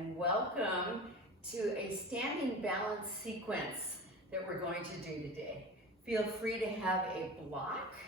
and welcome to a standing balance sequence that we're going to do today. Feel free to have a block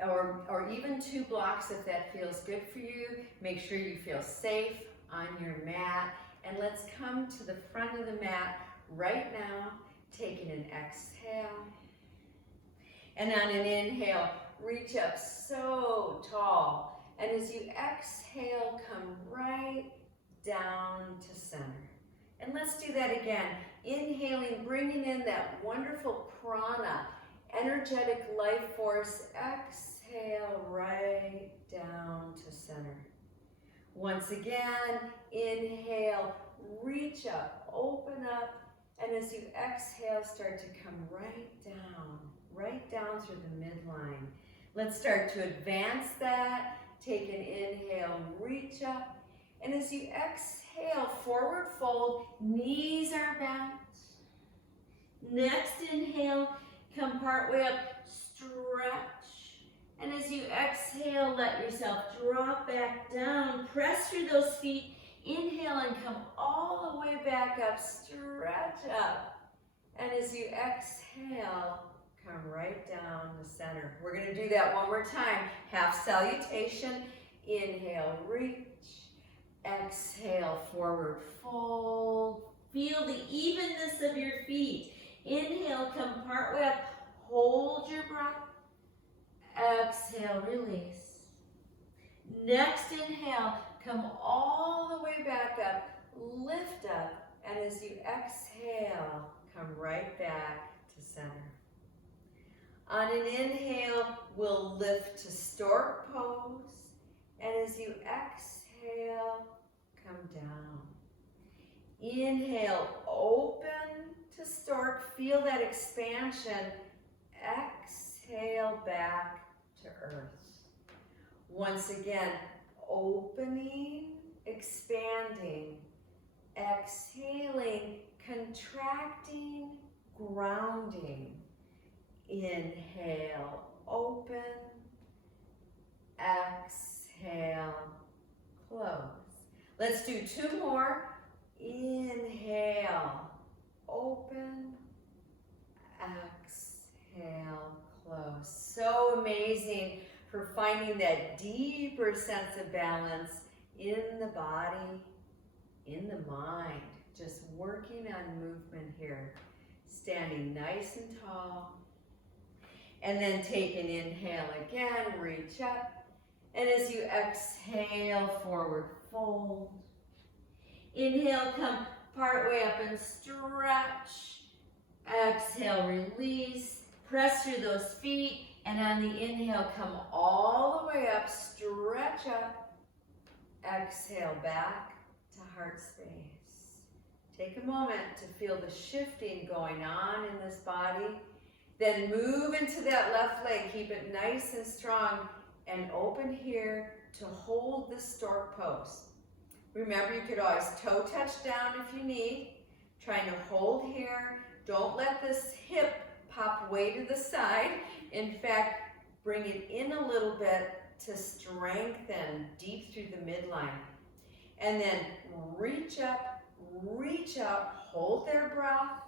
or even 2 blocks if that feels good for you. Make sure you feel safe on your mat, and let's come to the front of the mat right now, taking an exhale. And on an inhale, reach up so tall. And as you exhale, come right down to center. And let's do that again. Inhaling, bringing in that wonderful prana, energetic life force. Exhale right down to center. Once again, inhale, reach up, open up. And as you exhale, start to come right down through the midline. Let's start to advance that. Take an inhale, reach up. And as you exhale, forward fold, knees are bent. Next inhale, come partway up, stretch. And as you exhale, let yourself drop back down. Press through those feet. Inhale and come all the way back up, stretch up. And as you exhale, come right down the center. We're going to do that one more time. Half salutation. Inhale, reach. Exhale, forward fold. Feel the evenness of your feet. Inhale, come partway up. Hold your breath. Exhale, release. Next inhale, come all the way back up. Lift up. And as you exhale, come right back to center. On an inhale, we'll lift to stork pose. And as you exhale, come down. Inhale, open to stork. Feel that expansion. Exhale back to earth. Once again, opening, expanding. Exhaling, contracting, grounding. Inhale, open. Exhale, close. Let's do 2 more. Inhale, open. Exhale, close. So amazing for finding that deeper sense of balance in the body, in the mind. Just working on movement here. Standing nice and tall. And then take an inhale again, reach up. And as you exhale, forward fold. Inhale, come partway up and stretch. Exhale, release. Press through those feet. And on the inhale, come all the way up, stretch up. Exhale, back to heart space. Take a moment to feel the shifting going on in this body. Then move into that left leg. Keep it nice and strong. And open here to hold the stork pose. Remember, you could always toe touch down if you need. Trying to hold here. Don't let this hip pop way to the side. In fact, bring it in a little bit to strengthen deep through the midline. And then reach up, reach out, hold their breath,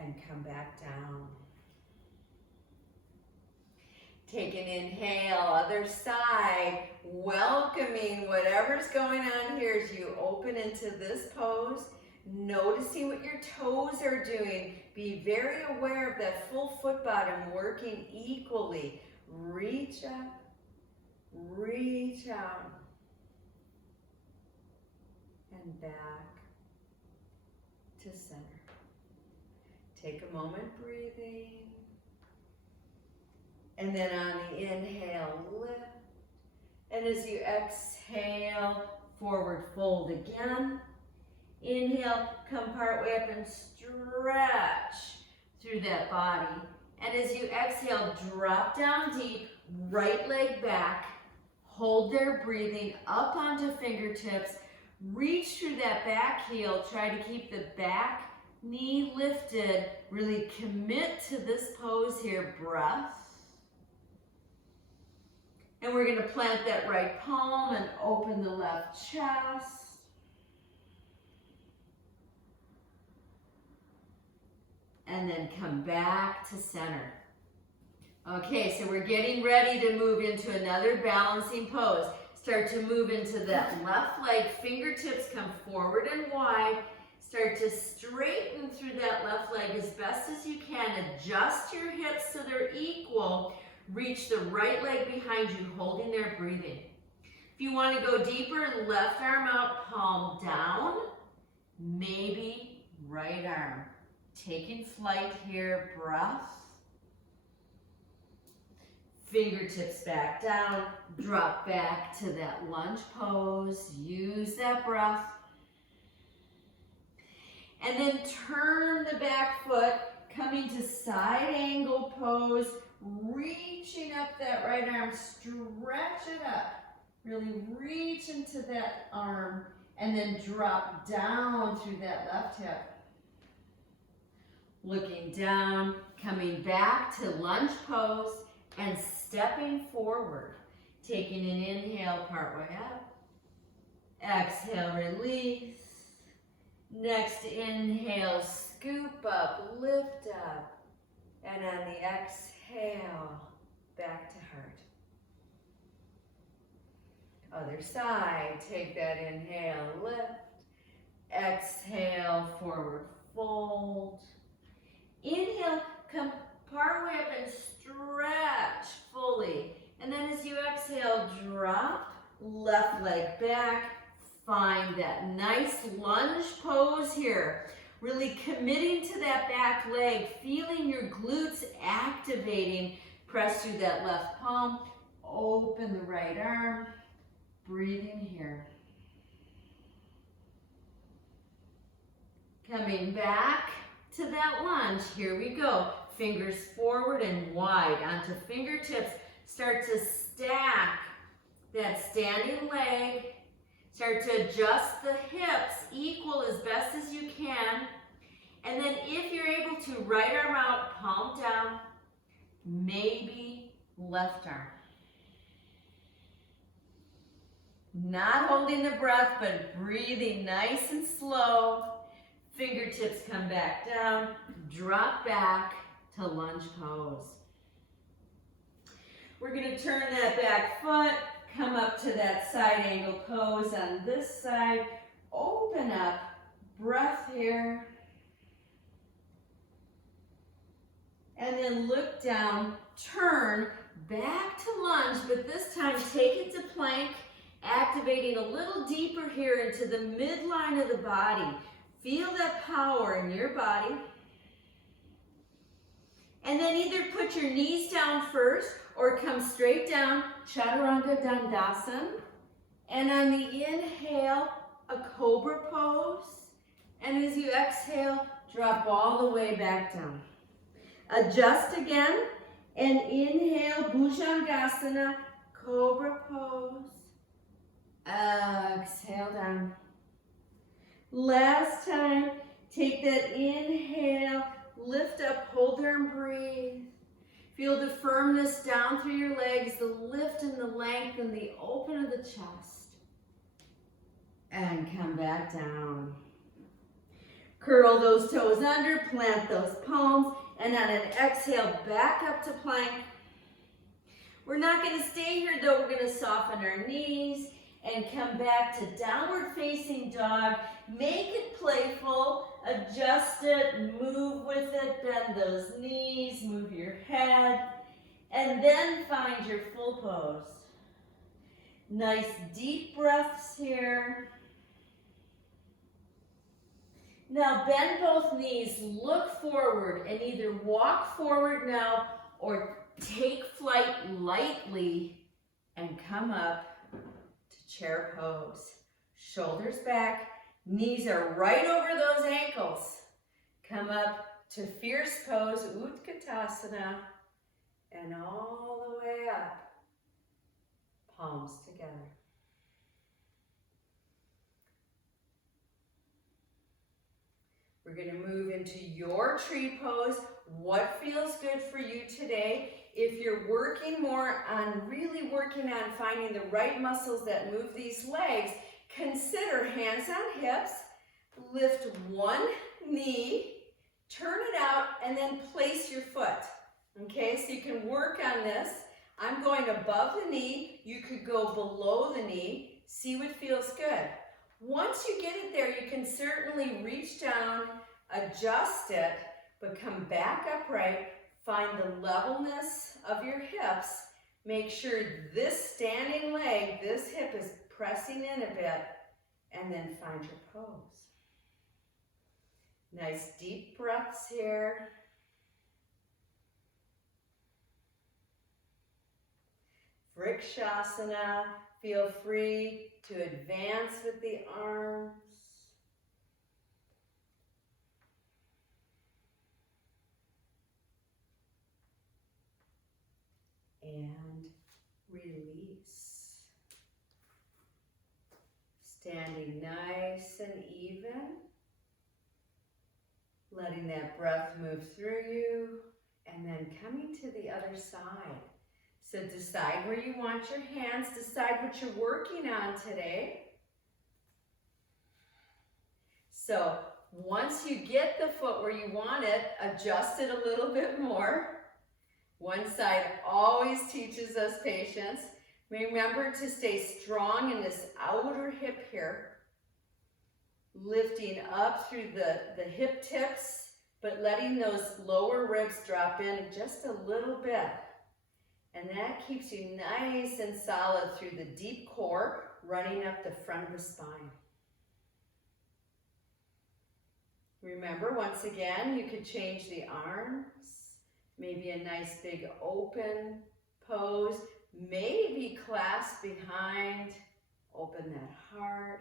and come back down. Take an inhale, other side, welcoming whatever's going on here as you open into this pose. Noticing what your toes are doing. Be very aware of that full foot bottom working equally. Reach up, reach out, and back to center. Take a moment breathing. And then on the inhale, lift. And as you exhale, forward fold again. Inhale, come partway up and stretch through that body. And as you exhale, drop down deep, right leg back. Hold there, breathing up onto fingertips. Reach through that back heel. Try to keep the back knee lifted. Really commit to this pose here. Breath. And we're going to plant that right palm and open the left chest. and then come back to center. Okay, so we're getting ready to move into another balancing pose. Start to move into that left leg, fingertips come forward and wide. Start to straighten through that left leg as best as you can. Adjust your hips so they're equal. Reach the right leg behind you, holding there, breathing. If you want to go deeper, left arm out, palm down, maybe right arm. Taking flight here, breath. Fingertips back down, drop back to that lunge pose. Use that breath. And then turn the back foot, coming to side angle pose, reaching up that right arm, stretch it up. Really reach into that arm and then drop down through that left hip. Looking down, coming back to lunge pose and stepping forward. Taking an inhale partway up. Exhale, release. Next inhale, scoop up, lift up. And on the exhale, back to heart. Other side, take that inhale, lift. Exhale, forward fold. Inhale, come part way up and stretch fully. And then as you exhale, drop, left leg back. Find that nice lunge pose here. Really committing to that back leg, feeling your glutes activating. Press through that left palm, open the right arm, breathing here. Coming back to that lunge, here we go. Fingers forward and wide onto fingertips. Start to stack that standing leg. Start to adjust the hips equal as best as you can. And then if you're able to, right arm out, palm down, maybe left arm. Not holding the breath, but breathing nice and slow. Fingertips come back down, drop back to lunge pose. We're going to turn that back foot, come up to that side angle pose on this side. Open up, breath here. And then look down, turn back to lunge, but this time take it to plank, activating a little deeper here into the midline of the body. Feel that power in your body. And then either put your knees down first or come straight down, Chaturanga Dandasana. And on the inhale, a cobra pose. And as you exhale, drop all the way back down. Adjust again and inhale, Bhujangasana, cobra pose. Exhale down. Last time, take that inhale, lift up, hold there and breathe. Feel the firmness down through your legs, the lift and the length and the open of the chest. And come back down. Curl those toes under, plant those palms, and on an exhale, back up to plank. We're not going to stay here though, we're going to soften our knees and come back to downward facing dog. Make it playful, adjust it, move with it, bend those knees, move your head, and then find your full pose. Nice deep breaths here. Now bend both knees, look forward, and either walk forward now or take flight lightly and come up to chair pose. Shoulders back, knees are right over those ankles. Come up to fierce pose, Utkatasana, and all the way up, palms together. We're going to move into your tree pose. What feels good for you today? If you're working more on, really working on finding the right muscles that move these legs, consider hands on hips, lift one knee, turn it out and then place your foot. Okay, so you can work on this. I'm going above the knee. You could go below the knee. See what feels good. Once you get it there, you can certainly reach down, adjust it, but come back upright. Find the levelness of your hips. Make sure this standing leg, this hip is pressing in a bit, and then find your pose. Nice deep breaths here. Vrikshasana. Feel free to advance with the arms. And release. Standing nice and even. Letting that breath move through you. And then coming to the other side. So decide where you want your hands. Decide what you're working on today. So once you get the foot where you want it, adjust it a little bit more. One side always teaches us patience. Remember to stay strong in this outer hip here. Lifting up through the hip tips, but letting those lower ribs drop in just a little bit. And that keeps you nice and solid through the deep core, running up the front of the spine. Remember, once again, you could change the arms. Maybe a nice big open pose. Maybe clasp behind. Open that heart.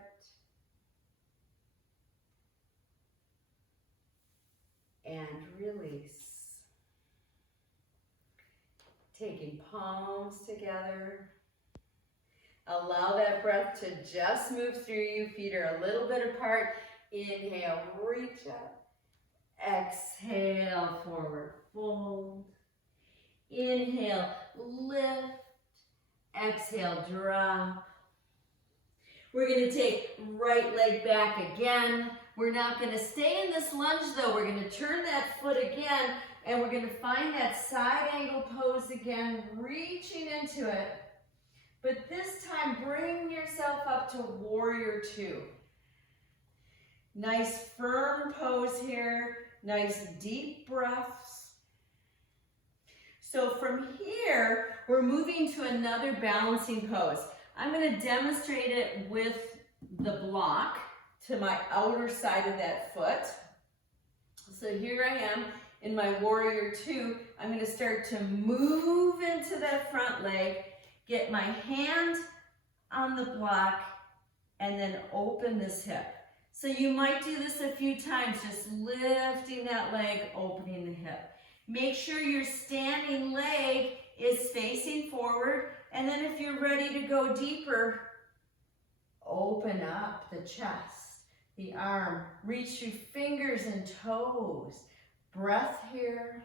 And release. Taking palms together. Allow that breath to just move through you. Feet are a little bit apart. Inhale, reach up. Exhale, forward fold. Inhale, lift. Exhale, drop. We're going to take right leg back again. We're not going to stay in this lunge though. We're going to turn that foot again. And we're going to find that side angle pose again, reaching into it. But this time, bring yourself up to warrior two. Nice firm pose here. Nice deep breaths. So from here, we're moving to another balancing pose. I'm going to demonstrate it with the block to my outer side of that foot. So here I am. In my warrior two, I'm going to start to move into that front leg, get my hand on the block, and then open this hip. So you might do this a few times, just lifting that leg, opening the hip. Make sure your standing leg is facing forward, and then if you're ready to go deeper, open up the chest, the arm, reach through fingers and toes. Breath here.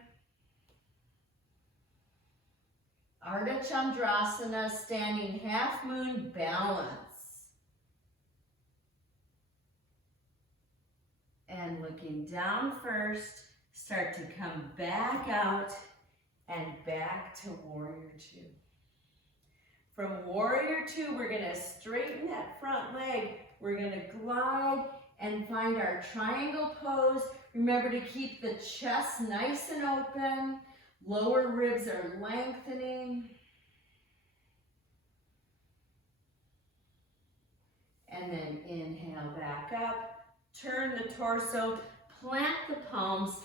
Ardha Chandrasana, standing half moon balance. And looking down first, start to come back out and back to warrior two. From warrior two, we're going to straighten that front leg. We're going to glide and find our triangle pose. Remember to keep the chest nice and open. Lower ribs are lengthening. And then inhale back up. Turn the torso. Plant the palms.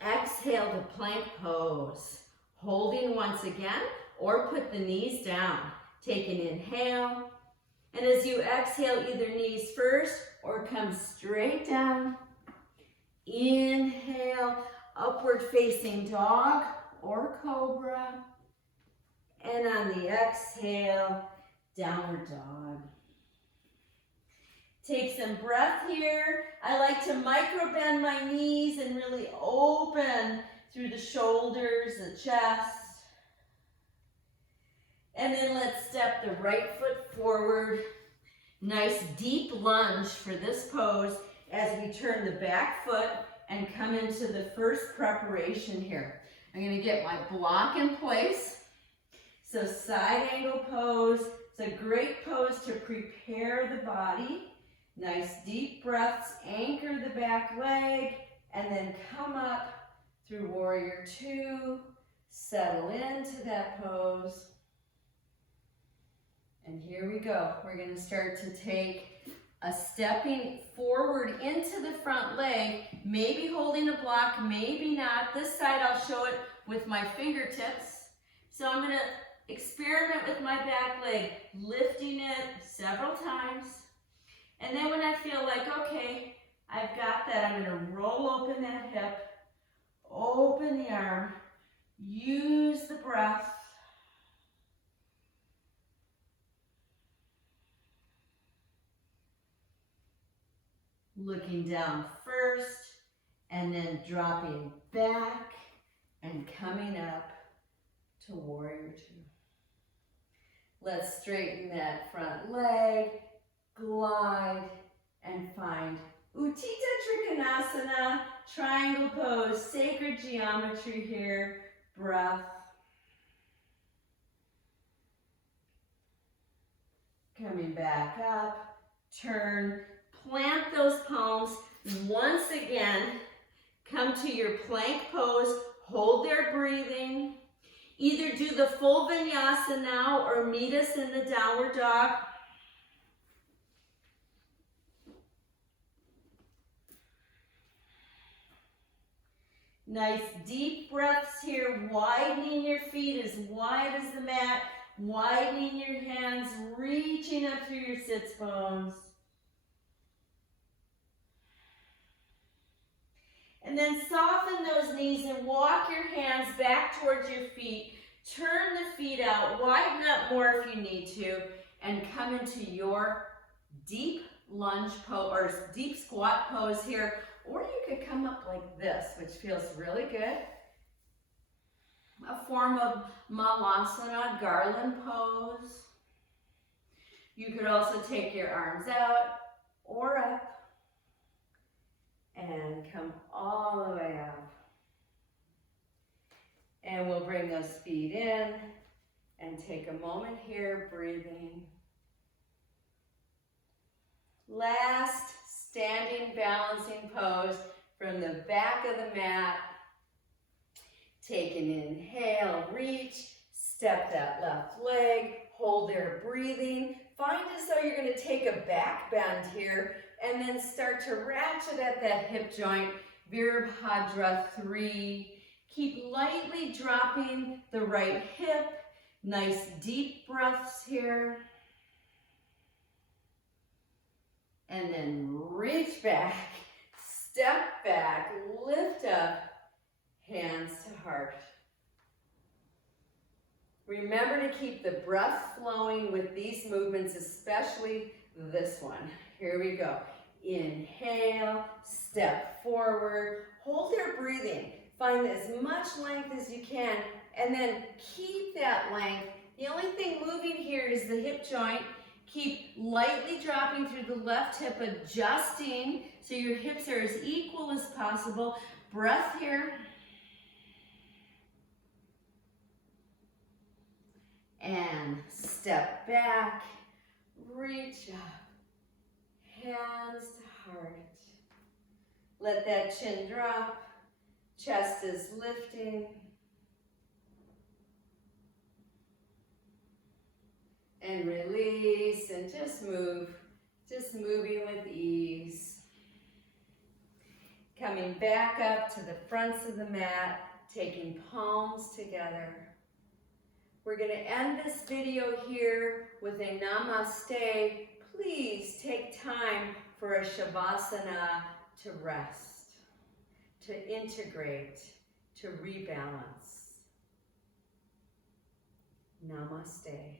Exhale to plank pose. Holding once again, or put the knees down. Take an inhale. And as you exhale, either knees first or come straight down. Inhale, upward facing dog or cobra. And on the exhale, downward dog. Take some breath here. I like to micro bend my knees and really open through the shoulders, the chest. And then let's step the right foot forward. Nice deep lunge for this pose as we turn the back foot and come into the first preparation here. I'm going to get my block in place. So side angle pose. It's a great pose to prepare the body. Nice deep breaths, anchor the back leg, and then come up through warrior two. Settle into that pose. And here we go. We're going to start to take a stepping forward into the front leg, maybe holding a block, maybe not. This side I'll show it with my fingertips. So I'm going to experiment with my back leg, lifting it several times. And then when I feel like, okay, I've got that, I'm going to roll open that hip, open the arm, use the breath. Looking down first, and then dropping back and coming up to warrior two. Let's straighten that front leg, glide, and find Utthita Trikonasana, triangle pose, sacred geometry here, breath. Coming back up, turn, plant those palms. Once again, come to your plank pose, hold there breathing. Either do the full vinyasa now or meet us in the downward dog. Nice deep breaths here, widening your feet as wide as the mat, widening your hands, reaching up through your sits bones. And then soften those knees and walk your hands back towards your feet. Turn the feet out, widen up more if you need to, and come into your deep lunge pose or deep squat pose here. Or you could come up like this, which feels really good. A form of Malasana, garland pose. You could also take your arms out or up and come all the way up. And we'll bring those feet in and take a moment here, breathing. Last standing balancing pose from the back of the mat. Take an inhale, reach, step that left leg, hold there breathing. Find as though you're going to take a back bend here and then start to ratchet at that hip joint, Virabhadra 3. Keep lightly dropping the right hip. Nice deep breaths here. And then reach back, step back, lift up, hands to heart. Remember to keep the breath flowing with these movements, especially this one. Here we go. Inhale, step forward, hold your breathing. Find as much length as you can, and then keep that length. The only thing moving here is the hip joint. Keep lightly dropping through the left hip, adjusting so your hips are as equal as possible. Breath here. And step back, reach up, hands to heart. Let that chin drop, chest is lifting. And release and just move, just moving with ease. Coming back up to the fronts of the mat, taking palms together. We're going to end this video here with a namaste. Please take time for a shavasana to rest, to integrate, to rebalance. Namaste.